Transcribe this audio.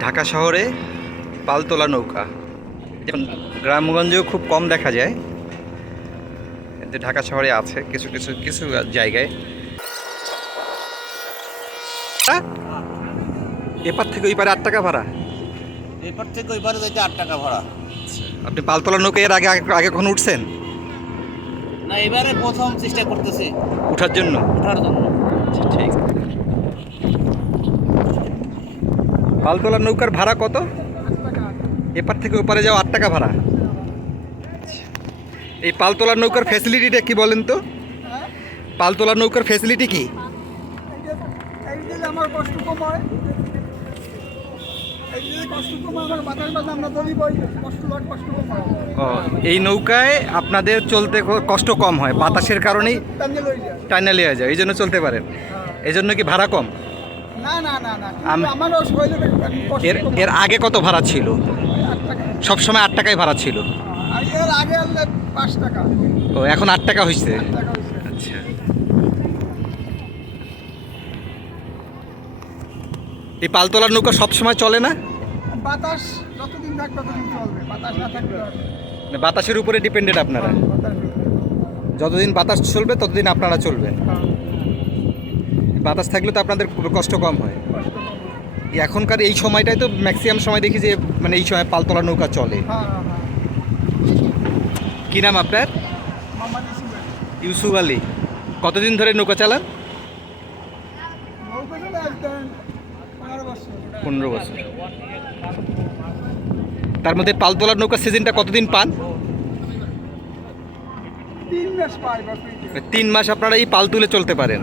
ঢাকা শহরে পালতোলা নৌকা। যেমন গ্রামগঞ্জেও খুব কম দেখা যায়। কিন্তু ঢাকা শহরে আছে কিছু কিছু কিছু জায়গায়? এপার থেকে ওই পারে আট টাকা ভাড়া। এপার থেকে ওইবারে যাইতে আট টাকা ভাড়া। আপনি পালতোলা নৌকা এর আগে আগে- কখন উঠছেন? না এবারে প্রথম চেষ্টা করতেছি। উঠার জন্য? ওঠার জন্য। আচ্ছা, ঠিক। পালতোলা নৌকার ভাড়া কত? এপার থেকে ওপারে যাও আট টাকা ভাড়া। এই পালতোলা নৌকার ফ্যাসিলিটিটা কি বলেন তো? পালতোলা নৌকার ফ্যাসিলিটি কি? এই হয় হয় হয় হয় নৌকায় আপনাদের চলতে কষ্ট কম হয় বাতাসের কারণেই টাইনা লেগে যায়। এই জন্য চলতে পারেন। এই জন্য কি ভাড়া কম? এর আগে কত ভাড়া ছিল? সবসময় আট টাকায় ভাড়া ছিল? ও এখন আট টাকা হয়েছে আচ্ছা। এই পালতোলার নৌকা সবসময় চলে না? বাতাস যতদিন থাকবে ততদিন চলবে। বাতাস না থাকবে মানে বাতাসের উপরে ডিপেন্ডেন্ট আপনারা? যতদিন বাতাস চলবে ততদিন আপনারা চলবেন? হ্যাঁ, বাতাস থাকলে তো আপনাদের কষ্ট কম হয় কষ্ট কম হয়। এই এখনকার এই সময়টাই তো ম্যাক্সিমাম সময় দেখি যে মানে এই সময় পালতোলা নৌকা চলে। হ্যাঁ হ্যাঁ হ্যাঁ। কি নাম আপনার? ইউসুফ আলী। কতদিন ধরে নৌকা চালান? পনেরো বছর। তার মধ্যে পালতোলার নৌকা সিজনটা কতদিন পান? তিন মাস তিন মাস। আপনারা এই পাল তুলে চলতে পারেন।